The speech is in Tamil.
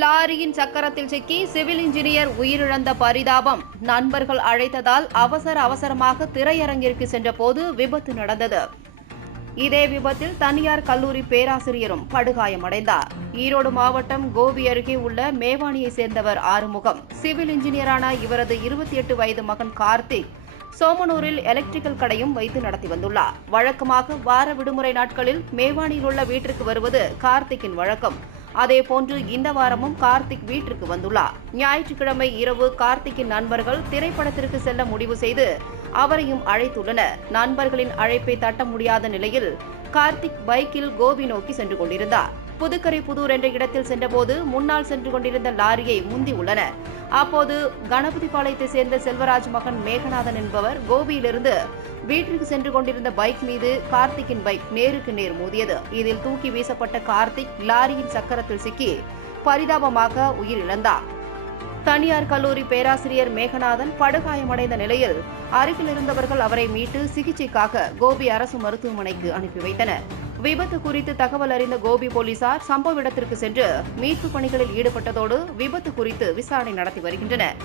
லாரியின் சக்கரத்தில் சிக்கி சிவில் இன்ஜினியர் உயிரிழந்த பரிதாபம். நண்பர்கள் அழைத்ததால் அவசர அவசரமாக திரையரங்கிற்கு சென்றபோது விபத்து நடந்தது. இதே விபத்தில் தனியார் கல்லூரி பேராசிரியரும் படுகாயமடைந்தார். ஈரோடு மாவட்டம் கோபி அருகே உள்ள மேவாணியைச் சேர்ந்தவர் ஆறுமுகம். சிவில் இன்ஜினியரான இவரது இருபத்தி எட்டு வயது மகன் கார்த்திக் சோமனூரில் எலக்ட்ரிக்கல் கடையும் வைத்து நடத்தி வந்துள்ளார். வழக்கமாக வார விடுமுறை நாட்களில் மேவாணியில் உள்ள வீட்டிற்கு வருவது கார்த்திக்கின் வழக்கம். அதேபோன்று இந்த வாரமும் கார்த்திக் வீட்டிற்கு வந்துள்ளார். ஞாயிற்றுக்கிழமை இரவு கார்த்திக்கின் நண்பர்கள் திரைப்படத்திற்கு செல்ல முடிவு செய்து அவரையும் அழைத்துள்ளனர். நண்பர்களின் அழைப்பை தட்ட முடியாத நிலையில் கார்த்திக் பைக்கில் கோபி நோக்கி சென்று கொண்டிருந்தார். புதுக்கரை புதூர் என்ற இடத்தில் சென்றபோது முன்னால் சென்று கொண்டிருந்த லாரியை முந்தி உள்ளனர். அப்போது கணபதிபாளையத்தை சேர்ந்த செல்வராஜ் மகன் மேகநாதன் என்பவர் கோபியிலிருந்து வீட்டிற்கு சென்று கொண்டிருந்த பைக் மீது கார்த்திக்கின் பைக் நேருக்கு நேர் மோதியது. இதில் தூக்கி வீசப்பட்ட கார்த்திக் லாரியின் சக்கரத்தில் சிக்கி பரிதாபமாக உயிரிழந்தார். தனியார் கல்லூரி பேராசிரியர் மேகநாதன் படுகாயமடைந்த நிலையில் அருகில் இருந்தவர்கள் அவரை மீட்டு சிகிச்சைக்காக கோபி அரசு மருத்துவமனைக்கு அனுப்பி வைத்தனர். விபத்து குறித்து தகவல் அறிந்த கோபி போலீசார் சம்பவ இடத்திற்கு சென்று மீட்பு பணிகளில் ஈடுபட்டதோடு விபத்து குறித்து விசாரணை நடத்தி வருகின்றனர்.